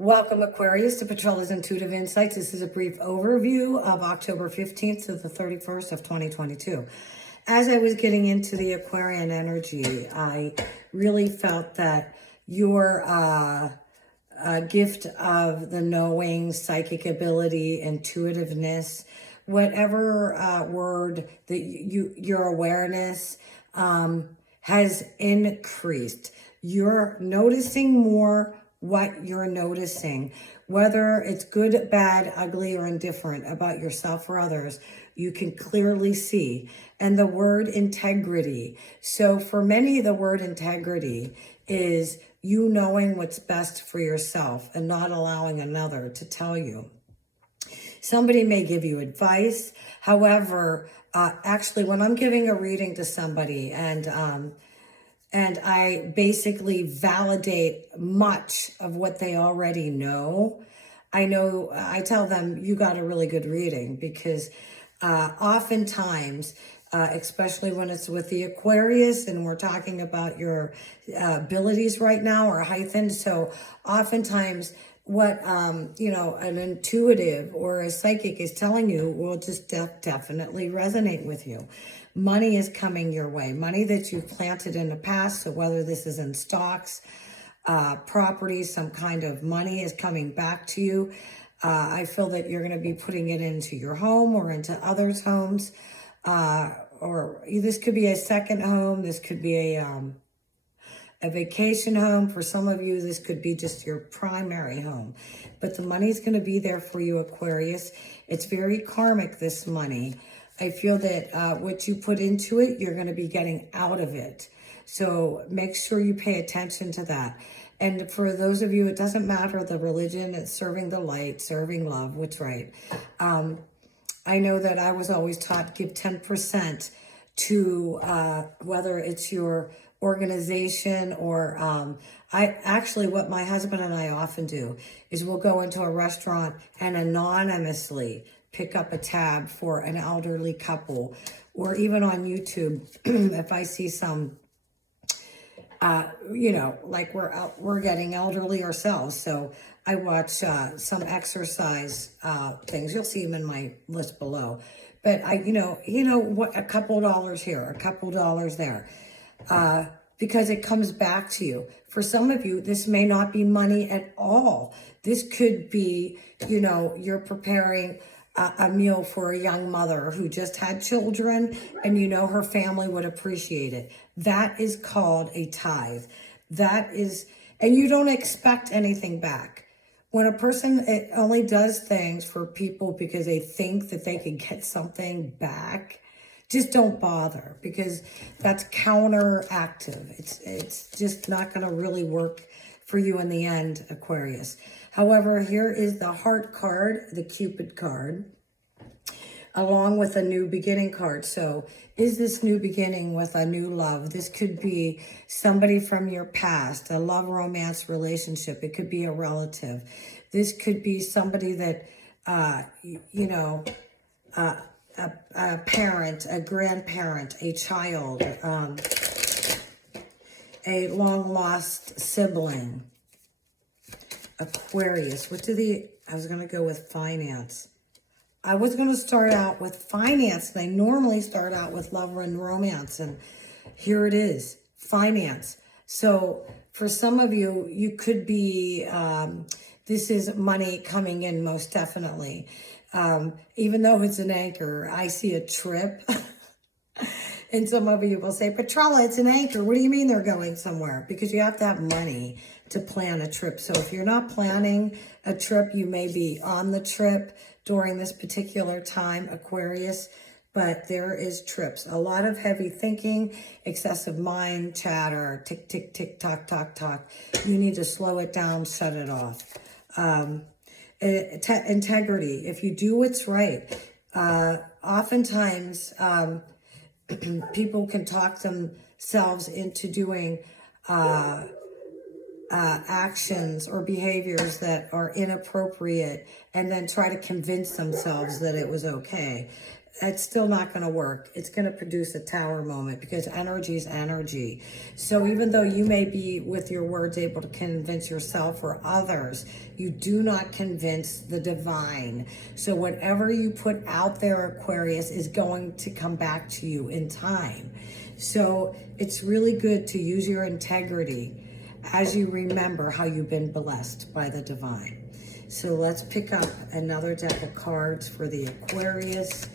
Welcome, Aquarius, to Petrella's Intuitive Insights. This is a brief overview of October 15th to the 31st of 2022. As I was getting into the Aquarian energy, I really felt that your gift of the knowing, psychic ability, intuitiveness, whatever word that your awareness has increased. You're noticing more what you're noticing, whether it's good, bad, ugly, or indifferent about yourself or others, you can clearly see. And the word integrity. So for many, the word integrity is you knowing what's best for yourself and not allowing another to tell you. Somebody may give you advice. However, actually, when I'm giving a reading to somebody and I basically validate much of what they already know, I tell them, you got a really good reading, because oftentimes, especially when it's with the Aquarius and we're talking about your abilities right now are heightened. So oftentimes what, an intuitive or a psychic is telling you will just definitely resonate with you. Money is coming your way, money that you've planted in the past. So whether this is in stocks, property, some kind of money is coming back to you. I feel that you're going to be putting it into your home or into others' homes. Or this could be a second home. This could be a vacation home. For some of you, this could be just your primary home. But the money is going to be there for you, Aquarius. It's very karmic, this money. I feel that what you put into it, you're going to be getting out of it. So make sure you pay attention to that. And for those of you, it doesn't matter the religion, it's serving the light, serving love, what's right. I know that I was always taught give 10% to whether it's your organization or what my husband and I often do is we'll go into a restaurant and anonymously pick up a tab for an elderly couple, or even on YouTube, if I see some, like we're getting elderly ourselves. So I watch some exercise things. You'll see them in my list below. But what, a couple dollars here, a couple dollars there, because it comes back to you. For some of you, this may not be money at all. This could be, you're preparing a meal for a young mother who just had children, and her family would appreciate it. That is called a tithe. That is, and you don't expect anything back. When a person only does things for people because they think that they can get something back, just don't bother, because that's counteractive. It's just not going to really work for you in the end, Aquarius. However, here is the heart card, the Cupid card, along with a new beginning card. So is this new beginning with a new love? This could be somebody from your past, a love, romance, relationship. It could be a relative. This could be somebody that, a parent, a grandparent, a child, a long lost sibling. Aquarius, I was going to go with finance. I was going to start out with finance, and I normally start out with love and romance, and here it is, finance. So for some of you, you could be, this is money coming in most definitely. Even though it's an anchor, I see a trip. And some of you will say, Petrella, it's an anchor. What do you mean they're going somewhere? Because you have to have money to plan a trip. So if you're not planning a trip, you may be on the trip during this particular time, Aquarius. But there is trips. A lot of heavy thinking, excessive mind chatter, tick, tick, tick, tock, tock, tock. You need to slow it down, shut it off. Integrity. If you do what's right, oftentimes people can talk themselves into doing actions or behaviors that are inappropriate and then try to convince themselves that it was okay. it's still not going to work. It's going to produce a tower moment because energy is energy. So even though you may be with your words able to convince yourself or others, you do not convince the divine. So whatever you put out there, Aquarius, is going to come back to you in time. So it's really good to use your integrity as you remember how you've been blessed by the divine. So let's pick up another deck of cards for the Aquarius.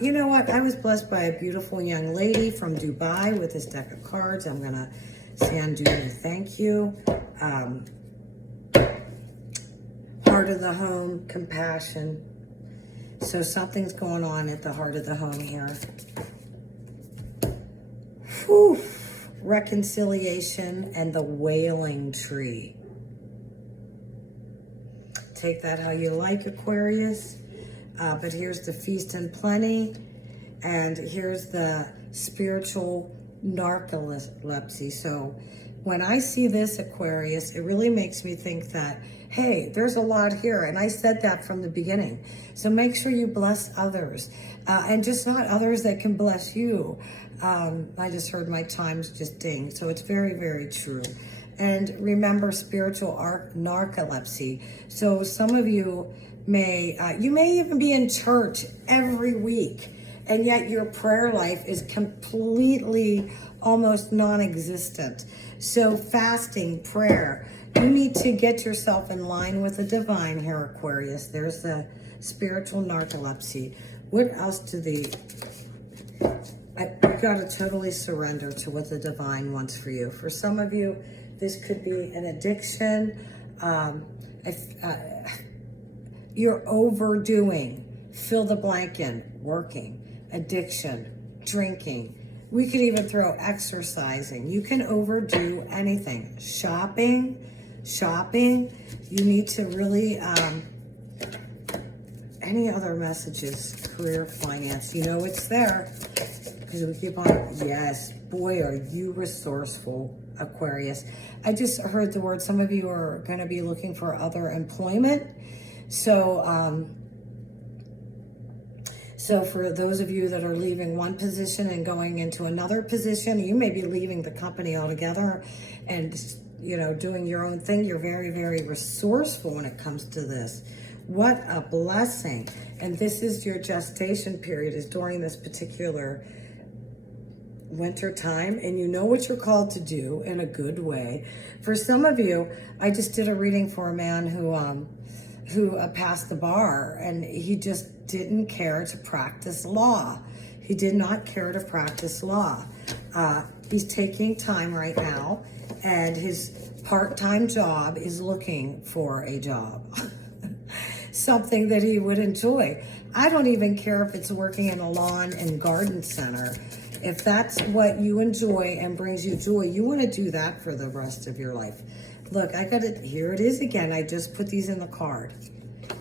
You know what? I was blessed by a beautiful young lady from Dubai with this deck of cards. I'm going to say Anduna, thank you. Heart of the home, compassion. So something's going on at the heart of the home here. Whew. Reconciliation and the wailing tree. Take that how you like, Aquarius. But here's the feast and plenty. And here's the spiritual narcolepsy. So when I see this, Aquarius, it really makes me think that, hey, there's a lot here. And I said that from the beginning. So make sure you bless others. And just not others that can bless you. I just heard my times just ding. So it's very, very true. And remember spiritual narcolepsy. So some of you may even be in church every week, and yet your prayer life is completely almost non-existent. So fasting, prayer, you need to get yourself in line with the divine here, Aquarius. There's the spiritual narcolepsy. What else do you got to totally surrender to what the divine wants for you. For some of you, this could be an addiction. You're overdoing, fill the blank in, working, addiction, drinking. We could even throw exercising. You can overdo anything. Shopping. You need to really, any other messages, career, finance, you know it's there. Because we keep on, yes, boy, are you resourceful, Aquarius. I just heard the word, some of you are going to be looking for other employment. So, so for those of you that are leaving one position and going into another position, you may be leaving the company altogether and, you know, doing your own thing. You're very, very resourceful when it comes to this. What a blessing. And this is your gestation period, is during this particular winter time, and you know what you're called to do in a good way. For some of you, I just did a reading for a man who passed the bar, and he just didn't care to practice law. He did not care to practice law. He's taking time right now, and his part-time job is looking for a job. Something that he would enjoy. I don't even care if it's working in a lawn and garden center. If that's what you enjoy and brings you joy, you want to do that for the rest of your life. Look, I got it. Here it is again. I just put these in the card.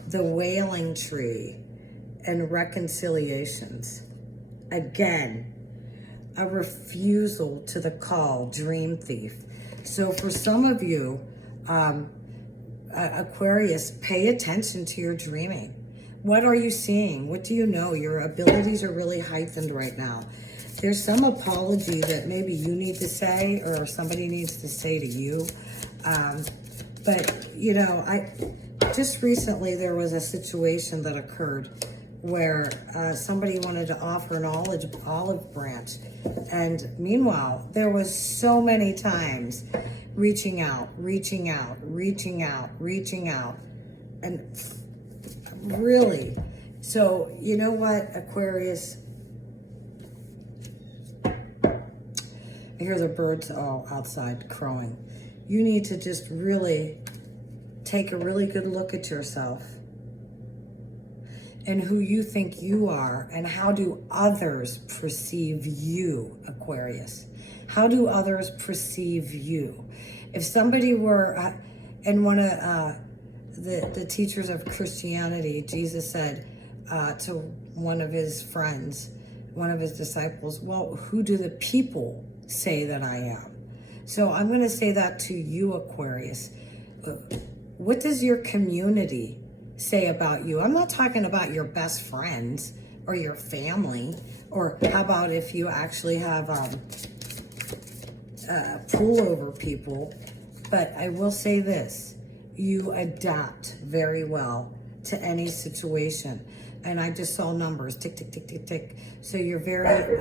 The wailing tree and reconciliations. Again, a refusal to the call, dream thief. So for some of you, Aquarius, pay attention to your dreaming. What are you seeing? What do you know? Your abilities are really heightened right now. There's some apology that maybe you need to say or somebody needs to say to you. But, you know, just recently there was a situation that occurred where somebody wanted to offer an olive branch. And meanwhile, there was so many times reaching out. And really, so you know what, Aquarius? I hear the birds all outside crowing. You need to just really take a really good look at yourself and who you think you are, and how do others perceive you, Aquarius? How do others perceive you? If somebody were, in one of the teachers of Christianity, Jesus said to one of his friends, one of his disciples, well, who do the people say that I am? So I'm going to say that to you, Aquarius. What does your community say about you? I'm not talking about your best friends, or your family, or how about if you actually have pull over people. But I will say this, you adapt very well to any situation. And I just saw numbers, tick, tick, tick, tick, tick. So you're very